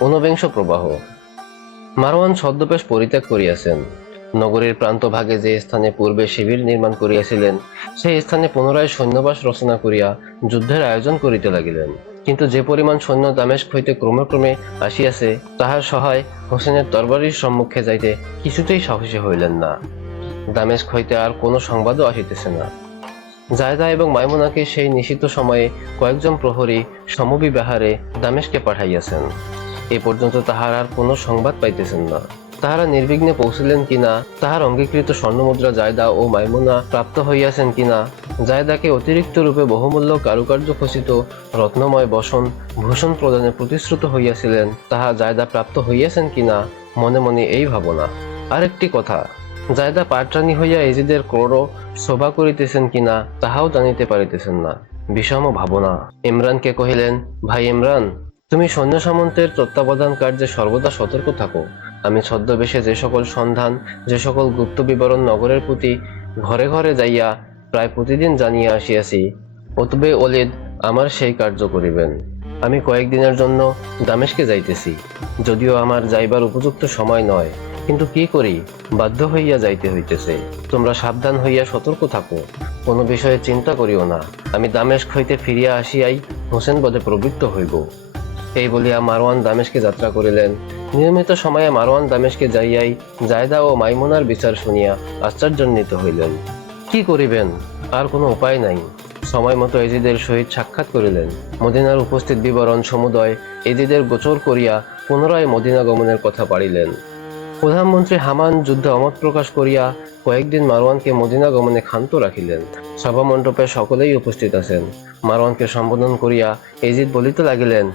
ঊনবিংশ প্রবাহ। মারওয়ান ছদ্মবেশ পরিত্যাগ করিয়াছেন। নগরীর প্রান্তভাগে যে স্থানে পূর্বে শিবির নির্মাণ করিয়াছিলেন, সেই স্থানে পুনরায় সৈন্যবাস রচনা করিয়া যুদ্ধের আয়োজন করিতে লাগিলেন। কিন্তু যে পরিমাণ সৈন্য দামেস্ক হইতে ক্রমে ক্রমে আসিয়াছে, তাহার সহায় হোসেনের তরবারির সম্মুখে যাইতে কিছুতেই সাহসী হইলেন না। দামেস্ক হইতে আর কোনো সংবাদও আসিতেছে না। জায়দা এবং মাইমুনাকে সেই নিষিদ্ধ সময়ে কয়েকজন প্রহরী সমবিবাহারে দামেশকে পাঠাইয়াছেন। এ পর্যন্ত তাহার আর কোনো সংবাদ পাইতেছেন না। তাহারা নির্বিঘ্নে পৌঁছিলেন কিনা, তাহার অঙ্গীকৃত স্বর্ণমুদ্রা জায়দা ও মাইমুনা প্রাপ্ত হইয়াছেন কিনা, জায়দাকে অতিরিক্ত রূপে বহুমূল্য কারুকার্য খচিত রত্নময় বসন, ভূষণ প্রদানে প্রতিশ্রুত হইয়াছিলেন, তাহা জায়দা প্রাপ্ত হইয়াছেন কিনা, মনে মনে এই ভাবনা। আরেকটি কথা, জায়দা পাটরানী হইয়া এজিদের ক্রোড় শোভা করিতেছেন কিনা, তাহাও জানিতে পারিতেছেন না। বিষম ভাবনা। ইমরানকে কহিলেন, ভাই ইমরান তুমি সৈন্য সামন্তের তত্ত্বাবধান কার্যে সর্বদা সতর্ক থাকো। আমি ছদ্মবেশে যে সকল সন্ধান, যে সকল গুপ্ত বিবরণ নগরের প্রতি ঘরে ঘরে যাইয়া প্রায় প্রতিদিন জানিয়া আসিয়াছি, অতবে অলিদ আমার সেই কার্য করিবেন। আমি কয়েকদিনের জন্য দামেশকে যাইতেছি, যদিও আমার যাইবার উপযুক্ত সময় নয়, কিন্তু কি করি, বাধ্য হইয়া যাইতে হইতেছে। তোমরা সাবধান হইয়া সতর্ক থাকো, কোনো বিষয়ে চিন্তা করিও না। আমি দামেস্ক হইতে ফিরিয়া আসিয়াই হোসেন বদে প্রবৃত্ত হইব। এই বলিয়া মারওয়ান দামেশকে যাত্রা করিলেন। নিয়মিত সময়ে মারওয়ান দামেশকে যাইয়াই জায়দা ও মাইমুনার বিচার শুনিয়া আশ্চর্যান্বিত হইলেন। কি করিবেন? আর কোনো উপায় নাই। সময় মতো এজিদের সহিত সাক্ষাৎ করিলেন। মদিনার উপস্থিত বিবরণ সমুদয় এজিদের গোচর করিয়া পুনরায় মদিনা গমনের কথা পাড়িলেন। প্রধানমন্ত্রী হামান যুদ্ধে অমত প্রকাশ করিয়া কয়েকদিন মারওয়ানকে মদিনা গমনে ক্ষান্ত রাখিলেন। সভা মণ্ডপে সকলেই উপস্থিত আছেন। মারওয়ানকে সম্বোধন করিয়া এজিদ বলিতে লাগিলেন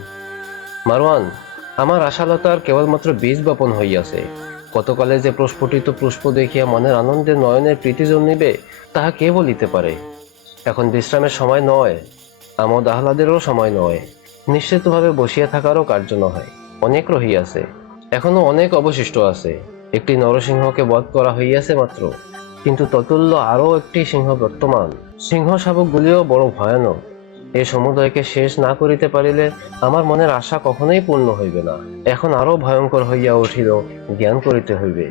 মারওয়ান, আমার আশালতার কেবলমাত্র বীজ বপন হইয়াছে। কতকালে যে প্রস্ফুটিত পুষ্প দেখিয়া মনের আনন্দে নয়নের প্রীতি জন্মিবে, তাহা কে বলিতে পারে? এখন বিশ্রামের সময় নয়, আমোদ আহ্লাদেরও সময় নয়। নিশ্চিতভাবে বসিয়া থাকারও কার্য নয়। অনেক রহিয়াছে, এখনও অনেক অবশিষ্ট আছে। একটি নরসিংহকে বধ করা হইয়াছে মাত্র, কিন্তু ততুল্য আরও একটি সিংহ বর্তমান। সিংহ শাবকগুলিও বড় ভয়ানক। এই সমুদয়কে শেষ না করিতে পারিলে আমার মনের আশা কখনোই পূর্ণ হইবে না। এখন আরও ভয়ঙ্কর হইয়া উঠিল, জ্ঞান করিতে হইবে।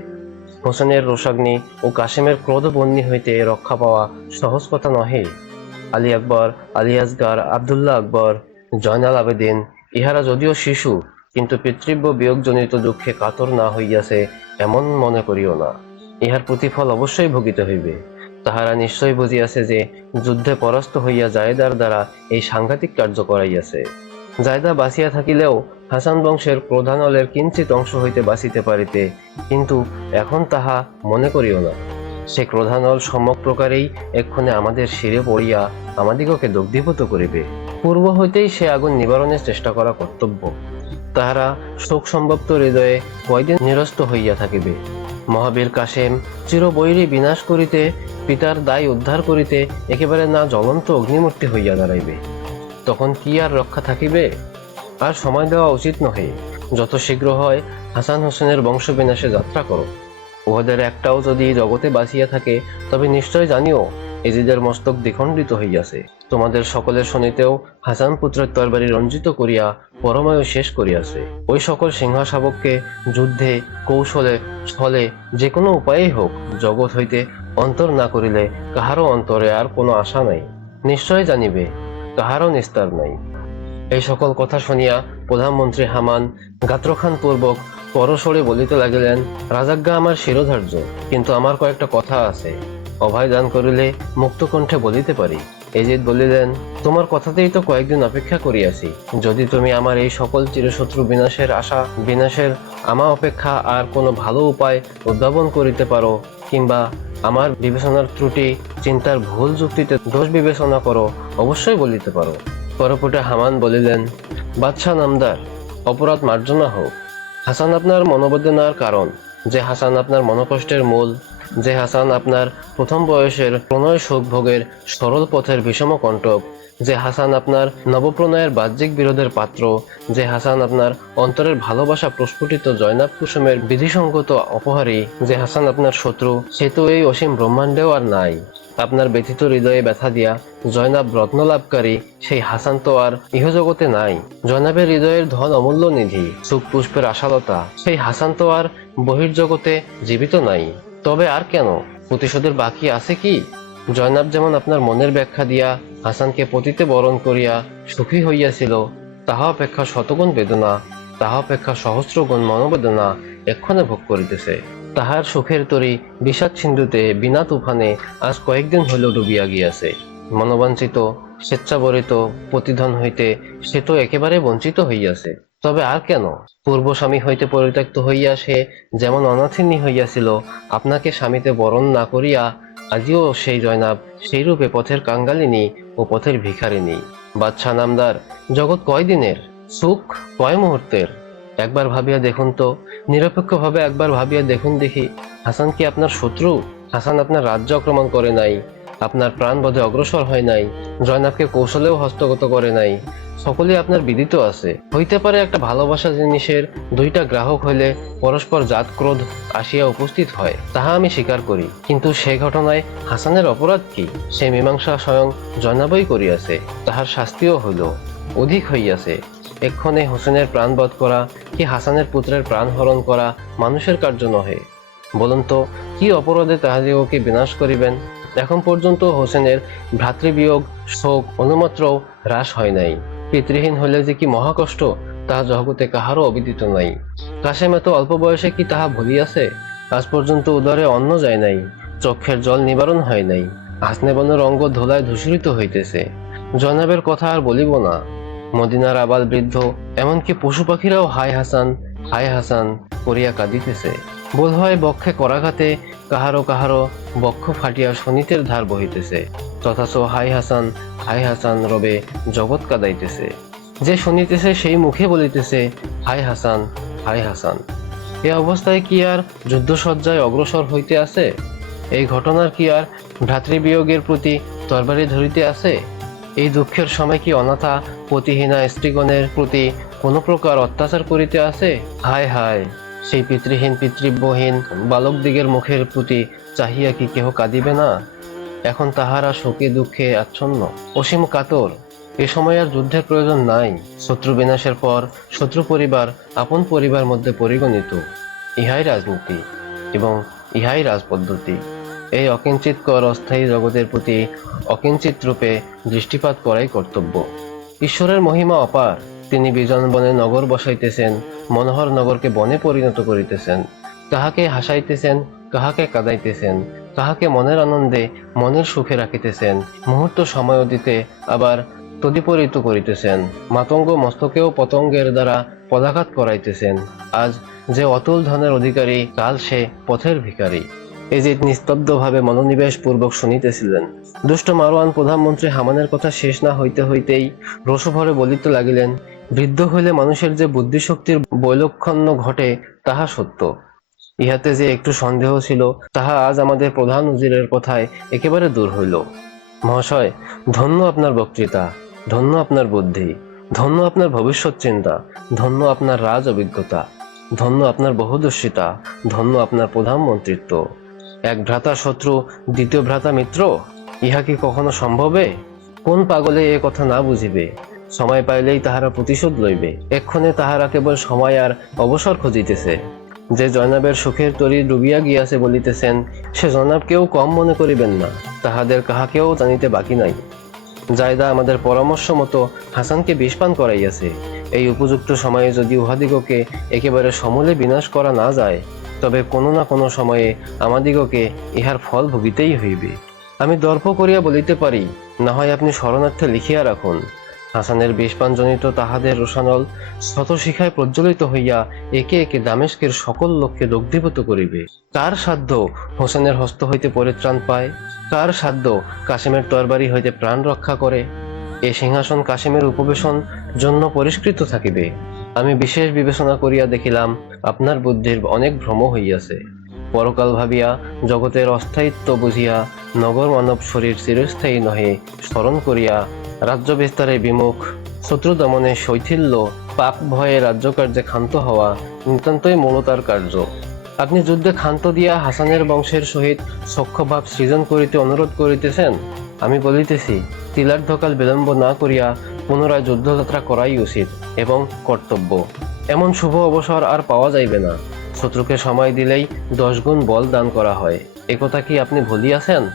হোসেনের রোষাগ্নি ও কাশেমের ক্রোধবন্যী হইতে রক্ষা পাওয়া সহজ কথা নহে। আলী আকবর, আলী আসগার, আবদুল্লাহ আকবর, জয়নাল আবেদিন, ইহারা যদিও শিশু, কিন্তু পিতৃব্য বিয়োগজনিত দুঃখে কাতর না হইয়াছে, এমন মনে করিও না। ইহার প্রতিফল অবশ্যই ভোগিতে হইবে। তাহারা নিশ্চয় বুঝিয়াছে যে যুদ্ধে পরাস্ত হইয়া জায়দার দ্বারা এই সাংঘাতিক কার্য করাইয়াছে। জায়দা বাঁচিয়া থাকিলেও হাসান বংশের প্রধানলের কিঞ্চিত অংশ হইতে বাঁচিতে পারিতে, কিন্তু এখন তাহা মনে করিও না। সে ক্রোধানল সম্যক প্রকারেই এক্ষণে আমাদের শিরে পড়িয়া আমাদিগকে দগ্ধীভূত করিবে। পূর্ব হইতেই সে আগুন নিবারণের চেষ্টা করা কর্তব্য। তাহারা শোক সম্ভক্ত হৃদয়ে কয়দিন নিরস্ত হইয়া থাকিবে। মহাবীর কাসেম চিরবৈরী বিনাশ করিতে পিতার দায় উদ্ধার করিতে একেবারে না জ্বলন্ত অগ্নিমূর্তি হইয়া দাঁড়াইবে। তখন কি আর রক্ষা থাকিবে? আর সময় দেওয়া উচিত নহে। যত শীঘ্র হয়, হাসান হোসেনের বংশবিনাশে যাত্রা করো। উহাদের একটাও যদি জগতে বাঁচিয়া থাকে, তবে নিশ্চয় জানিও, এজিদের মস্তক দ্বিখণ্ডিত হইয়াছে। তোমাদের সকলের শনিতেও হাসান পুত্রের তরবারি রঞ্জিত করিয়া পরমায়ু শেষ করিয়াছে। ওই সকল সিংহাশাবককে যুদ্ধে, কৌশলে ছলে যে কোনো উপায়েই হোক, জগৎ হইতে অন্তর না করিলে কাহারও অন্তরে আর কোনো আশা নাই। নিশ্চয় জানিবে, কাহারও নিস্তার নাই। এই সকল কথা শুনিয়া প্রধানমন্ত্রী হামান গাত্রখান পূর্বক পরশরে বলিতে লাগিলেন, রাজাজ্ঞা আমার শিরোধার্য, কিন্তু আমার কয়েকটা কথা আছে। অভয় দান করিলে মুক্তকণ্ঠে বলিতে পারি। এজিদ বলিলেন তোমার কথাতেই তো কয়েকদিন অপেক্ষা করিয়াছি। যদি তুমি আমার এই সকল চিরশত্রু বিনাশের আশা, বিনাশের আমা অপেক্ষা আর কোনো ভালো উপায় উদ্ভাবন করিতে পারো, কিংবা আমার বিবেচনার ত্রুটি, চিন্তার ভুল যুক্তিতে দোষ বিবেচনা করো, অবশ্যই বলিতে পারো। পরপুটে হামান বলিলেন বাদশাহ নামদার, অপরাধ মার্জনা হোক। হাসান আপনার মনোবেদনার কারণ। যে হাসান আপনার মনোকষ্টের মূল যে হাসান আপনার প্রথম বয়সের প্রণয় শোক ভোগের সরল পথের বিষম কণ্টক, যে হাসান আপনার নবপ্রণয়ের বাহ্যিক বিরোধের পাত্র, যে হাসান আপনার অন্তরের ভালোবাসা প্রস্ফুটিত জয়নাব কুসুমের বিধিসঙ্গত অপহারী, যে হাসান আপনার শত্রু, সে তো এই অসীম ব্রহ্মাণ্ডেও আর নাই। আপনার ব্যথিত হৃদয়ে ব্যথা দিয়া জয়নাব রত্ন লাভকারী, সেই হাসান তো আর ইহজগতে নাই। জয়নাবের হৃদয়ের ধন অমূল্য নিধি সুখ পুষ্পের আশালতা, সেই হাসান তো আর বহির্জগতে জীবিত নাই। তবে আর কেন? প্রতিশোধের বাকি আছে কি? জয়নাব যেমন আপনার মনের ব্যাখ্যা দিয়া হাসানকে পতিতে বরণ করিয়া সুখী হইয়াছিল, তাহা অপেক্ষা শতগুণ বেদনা, তাহা অপেক্ষা সহস্রগুণ মনোবেদনা এক্ষণে ভোগ করিতেছে। তাহার সুখের তরি বিষাদ সিন্ধুতে বিনা তুফানে আজ কয়েকদিন হইল ডুবিয়া গিয়াছে। মনোবাঞ্ছিত, স্বেচ্ছাবরিত প্রতিধন হইতে সে তো একেবারে বঞ্চিত হইয়াছে। তবে আর কেন? পূর্ব স্বামী হইতে পরিত্যক্ত হইয়া সে যেমন অনাথিনী হইয়াছিল, আপনাকে স্বামীতে বরণ না করিয়া আজিও সেই জয়নাব সেই রূপে পথের কাঙ্গালিনী ও পথের ভিখারিনী বাদশা নামদার, জগৎ কয়দিনের? সুখ কয় মুহূর্তের? একবার ভাবিয়া দেখুন তো, নিরপেক্ষভাবে একবার ভাবিয়া দেখুন দেখি, হাসান কি আপনার শত্রু? হাসান আপনার রাজ্য আক্রমণ করে নাই। আপনার প্রাণ বোধে অগ্রসর হয় নাই, জয়নাবকে কৌশলেও হস্তগত করে নাই। সকলে আপনার বিদিত আছে। হইতে পারে একটা ভালোবাসা জিনিসের দুইটা গ্রাহক হইলে পরস্পর জাত ক্রোধ আসিয়া উপস্থিত হয়, তাহা আমি স্বীকার করি। কিন্তু সে ঘটনায় হাসানের অপরাধ কি? সে মীমাংসা স্বয়ং জয়নাবই করিয়াছে, তাহার শাস্তিও হইল, অধিক হইয়াছে। এক্ষণে হোসেনের প্রাণবধ করা কি হাসানের পুত্রের প্রাণ হরণ করা মানুষের কার্য নহে। বলুন তো, কি অপরাধে তাহাদিগকে বিনাশ করিবেন? এখন পর্যন্ত হোসেনের ভ্রাতৃবিয়োগ, শোক, অনুমাত্রও হ্রাস হয় নাই। পিতৃহীন হইলে যে কি মহাকষ্ট তাহা জগতে কাহারও অবিদিত নাই। কাশেম এত অল্প বয়সে কি তাহা ভুলিয়াছে আজ পর্যন্ত উদরে অন্ন যায় নাই, চক্ষের জল নিবারণ হয় নাই হাসনেবনের অঙ্গ ধোলায় ধূসরিত হইতেছে। জনাবের কথা আর বলিব না। মদিনার আবাল বৃদ্ধ, এমনকি পশু পাখিরাও হাই হাসান হাই হাসান করিয়া কাঁদিতেছে। বোধ হয় বক্ষে করাঘাতে কাহারো কাহারো বক্ষ ফাটিয়া শনিতের ধার বহিতেছে। তথাচ হাই হাসান হাই হাসান রবে জগৎ কাঁদাইতেছে। যে শুনিতেছে সেই মুখে বলিতেছে, হাই হাসান হাই হাসান। এ অবস্থায় কি আর যুদ্ধসজ্জায় অগ্রসর হইতে আছে? এই ঘটনার কি আর ভ্রাতৃবিয়োগের প্রতি তরবারি ধরিতে আছে? এই দুঃখের সময় কি অনাথা পতিহীনা স্ত্রীগণের প্রতি কোনো প্রকার অত্যাচার করিতে আছে? হায় হায়। সেই পিতৃহীন, পিতৃব্যহীন বালকদিগের মুখের প্রতি চাহিয়া কি কেহ কাঁদিবে না? এখন তাহারা শোকে দুঃখে আচ্ছন্ন। অসীম কাতর, এ সময় আর যুদ্ধের প্রয়োজন নাই। শত্রু বিনাশের পর শত্রু পরিবার আপন পরিবার মধ্যে পরিগণিত। ইহাই রাজনীতি এবং ইহাই রাজপদ্ধতি। এই অকিঞ্চিতকর অস্থায়ী জগতের প্রতি অকিঞ্চিত রূপে দৃষ্টিপাত করাই কর্তব্য। ঈশ্বরের মহিমা অপার। তিনি বিজন বনে নগর বসাইতেছেন, মনোহর নগরকে বনে পরিণত করিতেছেন। কাহাকে হাসাইতেছেন, কাহাকে কাঁদাইতেছেন, কাহাকে মনের আনন্দে মনের সুখে রাখিতেছেন, মুহূর্ত সময় দিতে আবার তদিপরিত করিতেছেন, মাতঙ্গ মস্তকেও পতঙ্গের দ্বারা পদাঘাত করাইতেছেন। আজ যে অতুল ধনের অধিকারী, কাল সে পথের ভিখারী। এজিদ নিস্তব্ধভাবে মনোনিবেশ পূর্বক শুনিতেছিলেন। দুষ্ট মারোয়ান প্রধানমন্ত্রী হামানের কথা শেষ না হইতে হইতেই রসভরে বলিতে লাগিলেন, বৃদ্ধ হইলে মানুষের যে বুদ্ধিশক্তির বৈলক্ষণ্য ঘটে, তাহা সত্য। ইহাতে যে একটু সন্দেহ ছিল, তাহা আজ আমাদের প্রধান উজিরের কথায় একেবারে দূর হইল। মহাশয়, ধন্য আপনার বক্তৃতা, ধন্য আপনার বুদ্ধি, ধন্য আপনার ভবিষ্যৎ চিন্তা, ধন্য আপনার রাজ অভিজ্ঞতা, ধন্য আপনার বহুদর্শিতা, ধন্য আপনার প্রধানমন্ত্রিত্ব এক ভ্রাতা শত্রু দ্বিতীয় ভ্রাতা মিত্র? ইহা কি কখনো সম্ভবে? কোন পাগলে এ কথা না বুঝিবে? সময় পাইলেই তাহারা প্রতিশোধ লইবে। এক্ষণে তাহারা কেবল সময় আর অবসর খুঁজিতেছে। যে জয়নাবের সুখের তরি ডুবিয়া গিয়াছে বলিতেছেন, সে জয়নাবকেও কম মনে করিবেন না, তাহাদের কাহাকেও জানিতে বাকি নাই। জায়দা আমাদের পরামর্শ মতো হাসানকে বিষপান করাইয়াছে। এই উপযুক্ত সময়ে যদি উহাদিগকে একেবারে সমূলে বিনাশ করা না যায় তবে কোনো না কোনো সময়ে আমাদিগকে ইহার ফল ভুগিতেই হইবে। আমি দর্প করিয়া বলিতে পারি না হয় আপনি শরণার্থে লিখিয়া রাখুন। হাসানের বিষপানজনিত তাহাদের রোশানল শতশিখায় প্রজ্বলিত হইয়া একে একে দামেস্কের সকল লোককে দগ্ধীভূত করিবে। কার সাধ্য হোসেনের হস্ত হইতে পরিত্রাণ পায়? কার সাধ্য কাশেমের তরবারি হইতে প্রাণ রক্ষা করে? এ সিংহাসন কাশেমের উপবেশন জন্য পরিষ্কৃত থাকিবে। আমি বিশেষ বিবেচনা করিয়া দেখিলাম, আপনার বুদ্ধির অনেক ভ্রম হইয়াছে। পরকাল ভাবিয়া জগতের অস্থায়িত্ব বুঝিয়া নগর মানব শরীর চিরস্থায়ী নহে, স্মরণ করিয়া রাজ্য বিস্তারে বিমুখ, শত্রু দমনে শৈথিল্য, পাপ ভয়ে রাজ্যকার্যে ক্ষান্ত হওয়া নিতান্তই মূলতার কার্য। আপনি যুদ্ধে ক্ষান্ত দিয়া হাসানের বংশের সহিত সখ্যভাব সৃজন করিতে অনুরোধ করিতেছেন? আমি বলিতেছি তিলার্ধকাল বিলম্ব না করিয়া পুনরায় যুদ্ধযাত্রা করাই উচিত এবং কর্তব্য। এমন শুভ অবসর আর পাওয়া যাইবে না। শত্রুকে সময় দিলেই দশ গুণ বল দান করা হয়। একথা কি আপনি ভুলিয়াছেন?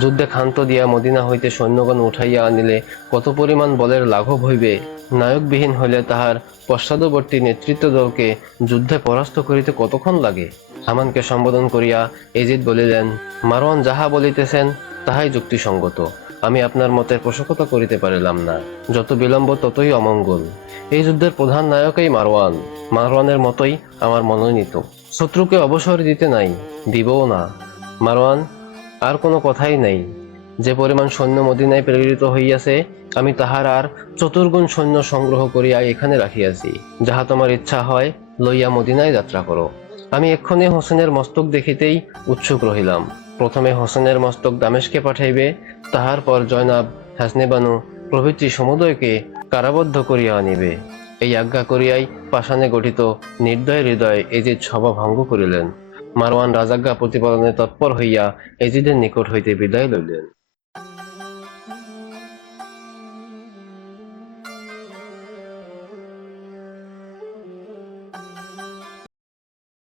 যুদ্ধে ক্ষান্ত দিয়া মদিনা হইতে সৈন্যগণ উঠাইয়া আনিলে কত পরিমাণ বলের লাঘব হইবে? নায়কবিহীন হইলে তাহার পশ্চাদবর্তী নেতৃত্ব দলকে যুদ্ধে পরাস্ত করিতে কতক্ষণ লাগে? হামানকে সম্বোধন করিয়া এজিদ বলিলেন মারওয়ান যাহা বলিতেছেন তাহাই যুক্তিসঙ্গত। আমি আপনার মতের পোষকতা করিতে পারিলাম না। যত বিলম্ব ততই অমঙ্গল। এই যুদ্ধের প্রধান নায়কই মারওয়ান। মারওয়ানের মতোই আমার মনোনীত। শত্রুকে অবসর দিতে নাই, দিবও না। মারওয়ান, আর কোনো কথাই নাই। যে পরিমাণ সৈন্য মদিনায় প্রেরিত হইয়াছে, আমি তাহার আর চতুর্গুণ সৈন্য সংগ্রহ করিয়া এখানে রাখিয়াছি। যাহা তোমার ইচ্ছা হয়, লইয়া মদিনায় যাত্রা করো। আমি এক্ষণে হোসেনের মস্তক দেখিতেই উৎসুক রহিলাম। প্রথমে হোসেনের মস্তক দামেশকে পাঠাইবে, তাহার পর জয়নাব হাসনেবানু প্রভৃতি সমুদয়কে কারাবদ্ধ করিয়া আনিবে। এই আজ্ঞা করিয়াই পাষাণে গঠিত নির্দয় হৃদয় এজিদ সভা ভঙ্গ করিলেন। মারওয়ান রাজাজ্ঞা প্রতিপালনে তৎপর হইয়া এজিদের নিকট হইতে বিদায় লইলেন।